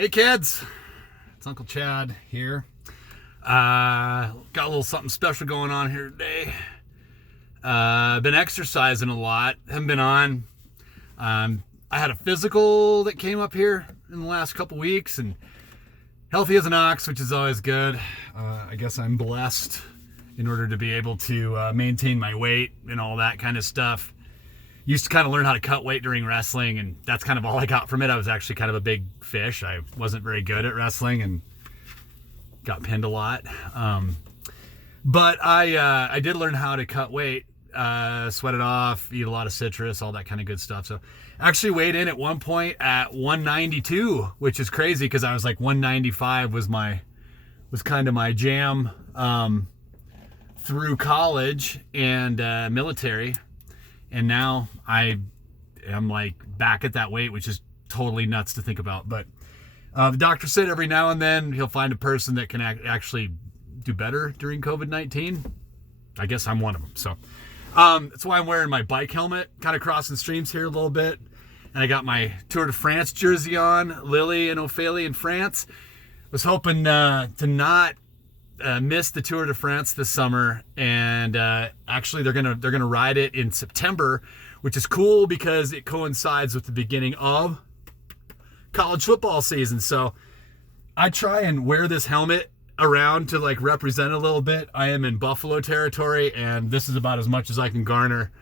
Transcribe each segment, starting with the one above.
Hey kids, it's Uncle Chad here. Got a little something special going on here today. Been exercising a lot, haven't been on. I had a physical that came up here in the last couple weeks and healthy as an ox, which is always good. I guess I'm blessed in order to be able to maintain my weight and all that kind of stuff. Used to kind of learn how to cut weight during wrestling, and that's kind of all I got from it. I was actually kind of a big fish. I wasn't very good at wrestling and got pinned a lot. But I did learn how to cut weight, sweat it off, eat a lot of citrus, all that kind of good stuff. So actually weighed in at one point at 192, which is crazy because I was like 195 was kind of my jam through college and military. And now I am like back at that weight, which is totally nuts to think about. But the doctor said every now and then he'll find a person that can actually do better during COVID-19. I guess I'm one of them. So that's why I'm wearing my bike helmet, kind of crossing streams here a little bit. And I got my Tour de France jersey on, Lily and Ophélie in France. Was hoping to not missed the Tour de France this summer, and actually they're gonna ride it in September, which is cool because it coincides with the beginning of college football season. So I try and wear this helmet around to like represent a little bit. I am in Buffalo territory, and this is about as much as I can garner.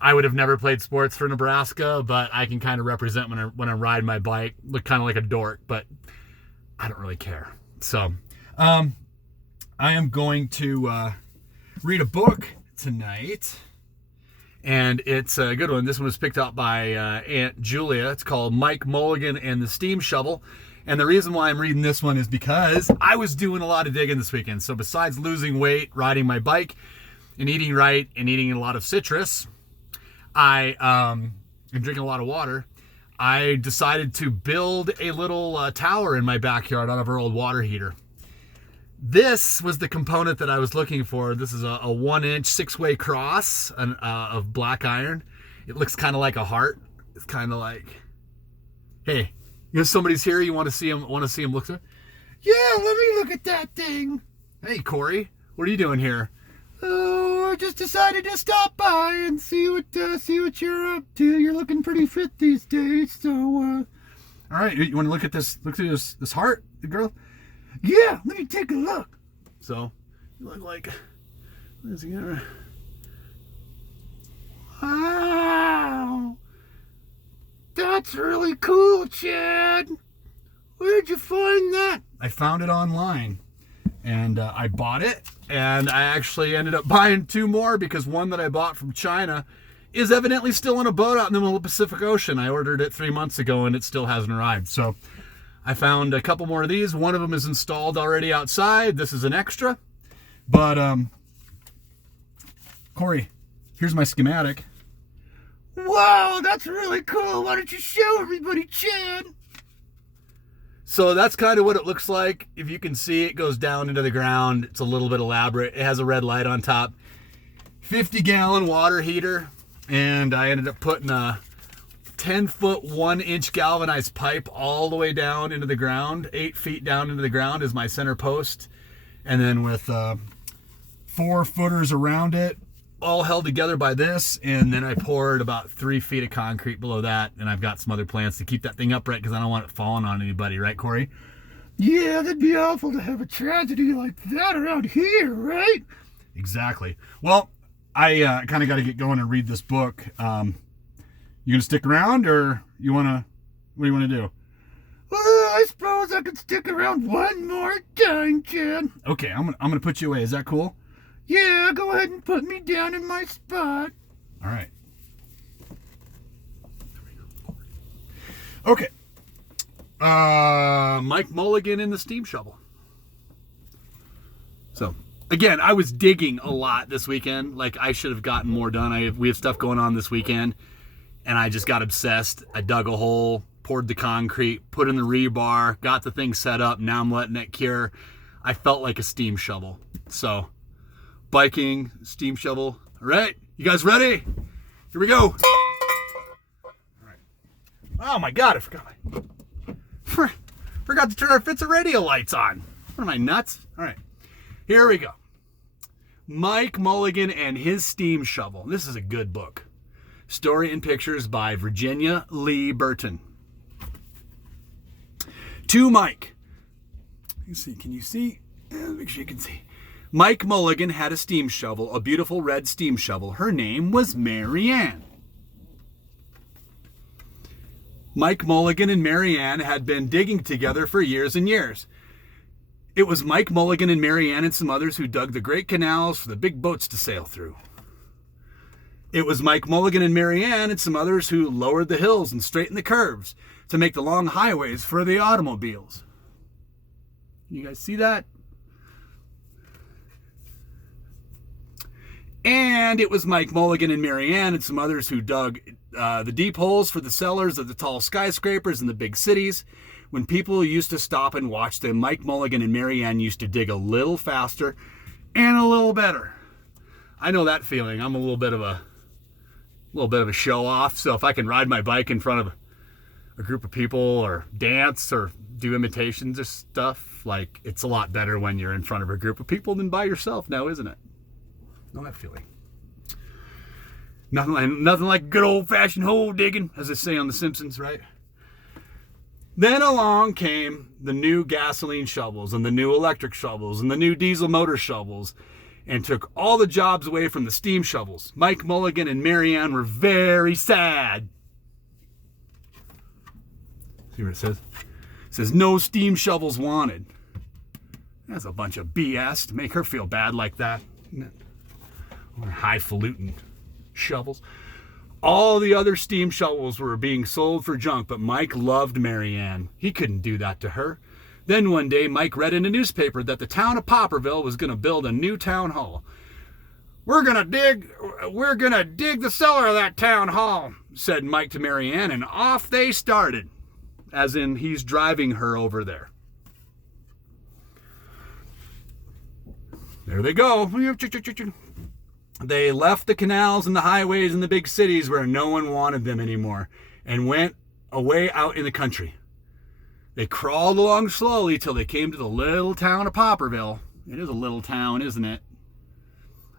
I would have never played sports for Nebraska, but I can kind of represent when I ride my bike. Look kind of like a dork, but I don't really care. So I am going to read a book tonight, and it's a good one. This one was picked up by Aunt Julia. It's called Mike Mulligan and the Steam Shovel. And the reason why I'm reading this one is because I was doing a lot of digging this weekend. So besides losing weight, riding my bike, and eating right, and eating a lot of citrus, and drinking a lot of water, I decided to build a little tower in my backyard out of our old water heater. This was the component that I was looking for. This is a 1-inch 6-way cross of black iron. It looks kind of like a heart. It's kind of like, hey, you know, somebody's here. You want to see him look through? Yeah, let me look at that thing. Hey, Corey, what are you doing here? Oh, I just decided to stop by and see what you're up to. You're looking pretty fit these days. So, all right, you want to look at this? Look through this heart, the girl. Yeah, let me take a look. So, you look like, what is he gonna? Wow, that's really cool, Chad. Where'd you find that? I found it online, and I bought it, and I actually ended up buying 2 more because one that I bought from China is evidently still on a boat out in the middle of the Pacific Ocean. I ordered it 3 months ago, and it still hasn't arrived. So I found a couple more of these. One of them is installed already outside. This is an extra. But, Corey, here's my schematic. Wow, that's really cool. Why don't you show everybody, Chad? So that's kind of what it looks like. If you can see, it goes down into the ground. It's a little bit elaborate. It has a red light on top. 50-gallon water heater. And I ended up putting a 10-foot, 1-inch galvanized pipe all the way down into the ground. 8 feet down into the ground is my center post. And then with 4 footers around it, all held together by this. And then I poured about 3 feet of concrete below that. And I've got some other plants to keep that thing upright because I don't want it falling on anybody. Right, Corey? Yeah, that'd be awful to have a tragedy like that around here, right? Exactly. Well, I kind of got to get going and read this book. You gonna stick around, or what do you want to do? Well, I suppose I could stick around one more time, Chad. Okay, I'm gonna put you away. Is that cool? Yeah, go ahead and put me down in my spot. All right. Okay. Mike Mulligan and the Steam Shovel. So, again, I was digging a lot this weekend. Like, I should have gotten more done. We have stuff going on this weekend. And I just got obsessed. I dug a hole, poured the concrete, put in the rebar, got the thing set up. Now I'm letting it cure. I felt like a steam shovel. So, biking, steam shovel. All right, you guys ready? Here we go. All right. Oh my God, I forgot my Forgot to turn our Fitz radio lights on. What am I, nuts? All right, here we go. Mike Mulligan and His Steam Shovel. This is a good book. Story and pictures by Virginia Lee Burton. To Mike. Let's see, can you see? Make sure you can see. Mike Mulligan had a steam shovel, a beautiful red steam shovel. Her name was Mary Ann. Mike Mulligan and Mary Ann had been digging together for years and years. It was Mike Mulligan and Mary Ann and some others who dug the great canals for the big boats to sail through. It was Mike Mulligan and Mary Ann and some others who lowered the hills and straightened the curves to make the long highways for the automobiles. You guys see that? And it was Mike Mulligan and Mary Ann and some others who dug the deep holes for the cellars of the tall skyscrapers in the big cities. When people used to stop and watch them, Mike Mulligan and Mary Ann used to dig a little faster and a little better. I know that feeling. I'm a little bit of a show off. So if I can ride my bike in front of a group of people or dance or do imitations or stuff, like, it's a lot better when you're in front of a group of people than by yourself now, isn't it? Know that feeling. Nothing like good old-fashioned hole digging, as they say on The Simpsons, right? Then along came the new gasoline shovels and the new electric shovels and the new diesel motor shovels and took all the jobs away from the steam shovels. Mike Mulligan and Mary Ann were very sad. See what it says? It says, no steam shovels wanted. That's a bunch of BS to make her feel bad like that. Or highfalutin shovels. All the other steam shovels were being sold for junk, but Mike loved Mary Ann. He couldn't do that to her. Then one day, Mike read in a newspaper that the town of Popperville was going to build a new town hall. We're gonna dig the cellar of that town hall, said Mike to Mary Ann, and off they started. As in, he's driving her over there. There they go. They left the canals and the highways and the big cities where no one wanted them anymore and went away out in the country. They crawled along slowly till they came to the little town of Popperville. It is a little town, isn't it?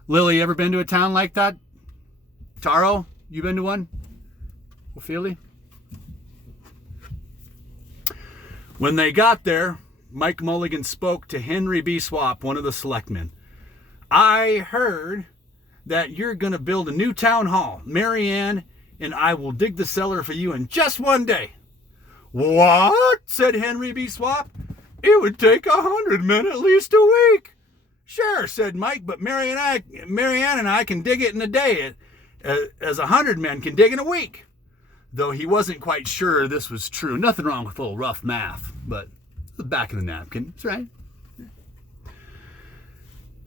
Lily, ever been to a town like that? Taro, you been to one? Ophelia? When they got there, Mike Mulligan spoke to Henry B. Swap, one of the selectmen. I heard that you're going to build a new town hall. Mary Ann and I will dig the cellar for you in just one day. What? Said Henry B. Swap. It would take 100 men at least a week. Sure, said Mike, but Mary Ann and I can dig it in a day, as 100 men can dig in a week. Though he wasn't quite sure this was true. Nothing wrong with a little rough math, but the back of the napkin. That's right.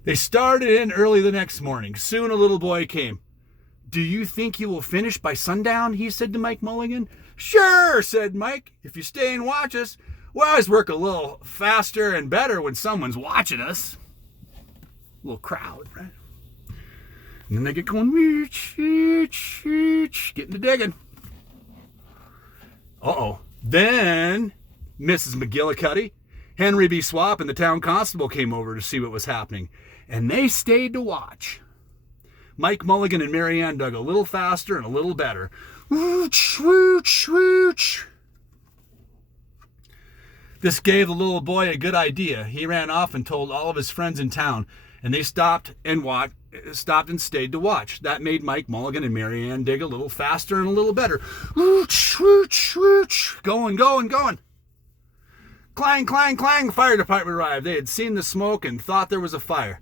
They started in early the next morning. Soon a little boy came. Do you think you will finish by sundown? He said to Mike Mulligan. Sure, said Mike. If you stay and watch us, we always work a little faster and better when someone's watching us. A little crowd, right? And then they get going, getting to digging. Uh-oh. Then Mrs. McGillicuddy, Henry B. Swap, and the town constable came over to see what was happening. And they stayed to watch. Mike Mulligan and Mary Ann dug a little faster and a little better. Wooch, wooch, wooch. This gave the little boy a good idea. He ran off and told all of his friends in town, and they stopped and stayed to watch. That made Mike Mulligan and Mary Ann dig a little faster and a little better. Wooch, wooch, wooch. Going, going, going. Clang, clang, clang. The fire department arrived. They had seen the smoke and thought there was a fire.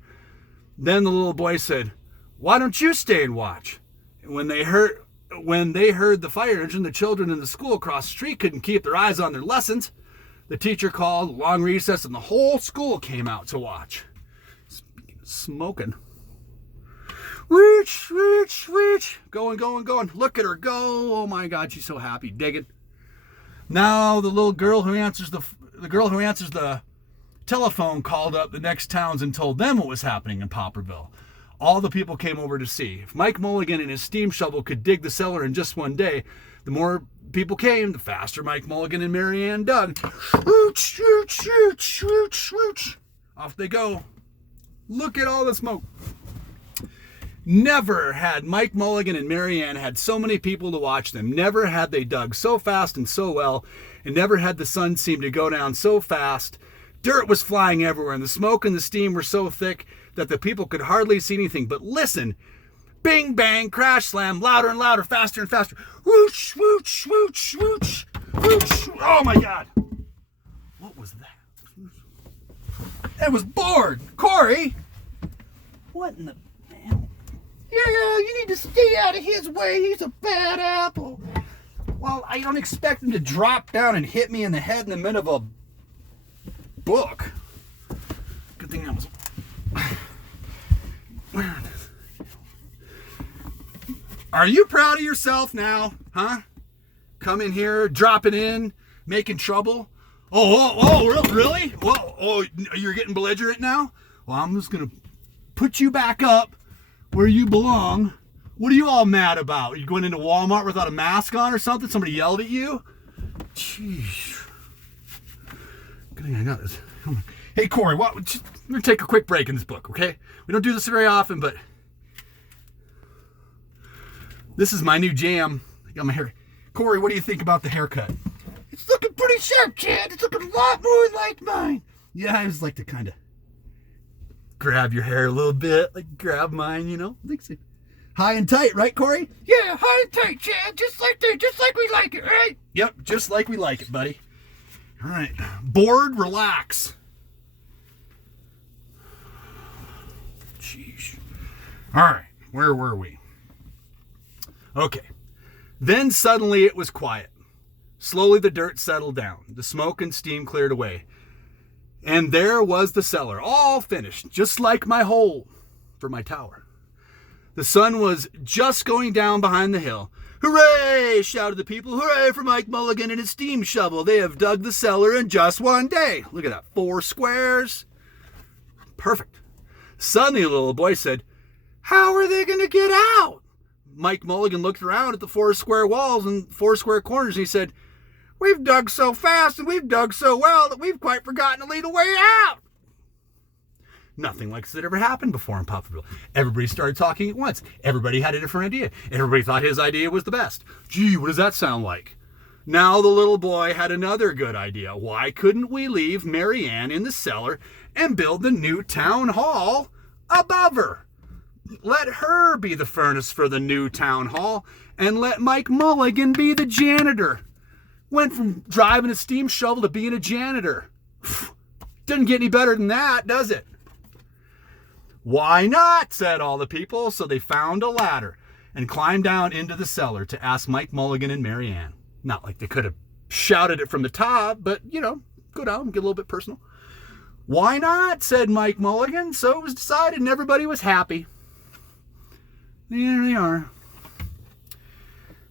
Then the little boy said, why don't you stay and watch? And when they heard the fire engine, the children in the school across the street couldn't keep their eyes on their lessons. The teacher called a long recess and the whole school came out to watch. Smoking. Witch, witch, witch. Going, going, going. Look at her go. Oh my God, she's so happy. Digging. Now the little girl who answers the telephone called up the next towns and told them what was happening in Popperville. All the people came over to see. If Mike Mulligan and his steam shovel could dig the cellar in just one day, The more people came, the faster Mike Mulligan and Marianne dug. Whoosh, whoosh, whoosh, whoosh, whoosh. Off they go. Look at all the smoke. Never had Mike Mulligan and Marianne had so many people to watch them. Never had they dug so fast and so well. And never had the sun seem to go down so fast. Dirt was flying everywhere, and the smoke and the steam were so thick that the people could hardly see anything. But listen, bing, bang, crash, slam, louder and louder, faster and faster. Whoosh, whoosh, whoosh, whoosh, whoosh. Oh my God. What was that? It was bored. Corey. What in the hell? Yeah, you need to stay out of his way. He's a bad apple. Well, I don't expect him to drop down and hit me in the head in the middle of a book. Good thing that was... Where is this? Are you proud of yourself now, huh? Coming here, dropping in, making trouble. Oh, really? Oh, you're getting belligerent now? Well, I'm just gonna put you back up where you belong. What are you all mad about? Are you going into Walmart without a mask on or something? Somebody yelled at you? Jeez. Good thing I got this. Hey, Corey, we're going to take a quick break in this book, okay? We don't do this very often, but this is my new jam. I got my hair. Corey, what do you think about the haircut? It's looking pretty sharp, Chad. It's looking a lot more like mine. Yeah, I just like to kind of grab your hair a little bit, like grab mine, you know? I think so. High and tight, right, Corey? Yeah, high and tight, Chad. Just like we like it, right? Yep, just like we like it, buddy. All right. Bored, relax. Jeez. All right, where were we? Okay. Then suddenly it was quiet. Slowly the dirt settled down. The smoke and steam cleared away. And there was the cellar, all finished, just like my hole for my tower. The sun was just going down behind the hill. Hooray! Shouted the people. Hooray for Mike Mulligan and his steam shovel. They have dug the cellar in just one day. Look at that, 4 squares. Perfect. Suddenly a little boy said, how are they going to get out? Mike Mulligan looked around at the 4 square walls and 4 square corners. And he said, we've dug so fast and we've dug so well that we've quite forgotten to lead a way out. Nothing like this had ever happened before in Poplarville. Everybody started talking at once. Everybody had a different idea. Everybody thought his idea was the best. Gee, what does that sound like? Now the little boy had another good idea. Why couldn't we leave Marianne in the cellar and build the new town hall above her? Let her be the furnace for the new town hall and let Mike Mulligan be the janitor. Went from driving a steam shovel to being a janitor. Doesn't get any better than that, does it? Why not? Said all the people. So they found a ladder and climbed down into the cellar to ask Mike Mulligan and Marianne. Not like they could have shouted it from the top, but, you know, go down and get a little bit personal. Why not? Said Mike Mulligan. So it was decided and everybody was happy. There they are.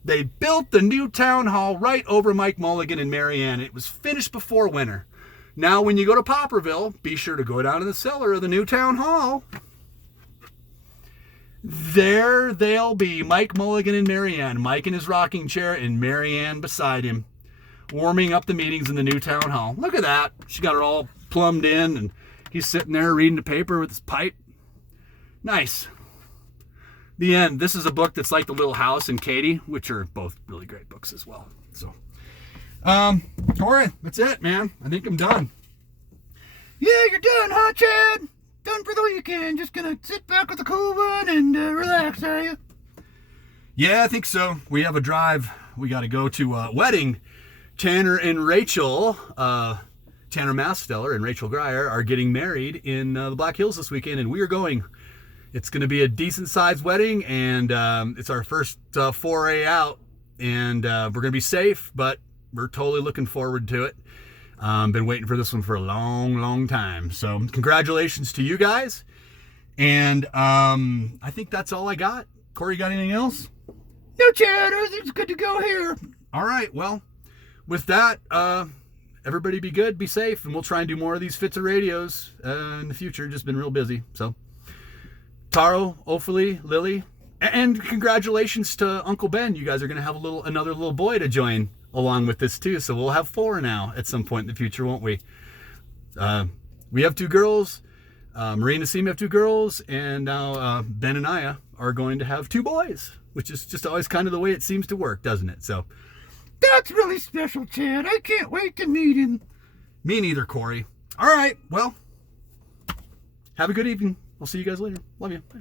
They built the new town hall right over Mike Mulligan and Marianne. It was finished before winter. Now, when you go to Poplarville, be sure to go down to the cellar of the new town hall. There they'll be, Mike Mulligan and Marianne, Mike in his rocking chair and Marianne beside him, warming up the meetings in the new town hall. Look at that. She got her all plumbed in, and he's sitting there reading the paper with his pipe. Nice. The end. This is a book that's like The Little House and Katie, which are both really great books as well. So, Corey, that's it, man. I think I'm done. Yeah, you're done, huh, Chad? Done for the weekend. Just gonna sit back with a cool one and relax, are you? Yeah, I think so. We have a drive. We got to go to a wedding. Tanner and Rachel, Tanner Masteller and Rachel Grier are getting married in the Black Hills this weekend, and we are going. It's going to be a decent-sized wedding, and it's our first foray out, and we're going to be safe, but we're totally looking forward to it. Been waiting for this one for a long, long time. So congratulations to you guys, and I think that's all I got. Corey, got anything else? No, Chad. Everything's good to go here. All right. Well, with that, everybody be good, be safe, and we'll try and do more of these Fits of Radios in the future. Just been real busy, so. Taro, Ophalie, Lily, And congratulations to Uncle Ben. You guys are going to have another little boy to join along with this too. So we'll have 4 now at some point in the future, won't we? We have 2 girls. Marie and Nassim have 2 girls, and now Ben and Aya are going to have 2 boys, which is just always kind of the way it seems to work, doesn't it? So that's really special, Chad. I can't wait to meet him. Me neither, Corey. All right, well, have a good evening. I'll see you guys later. Love you. Bye.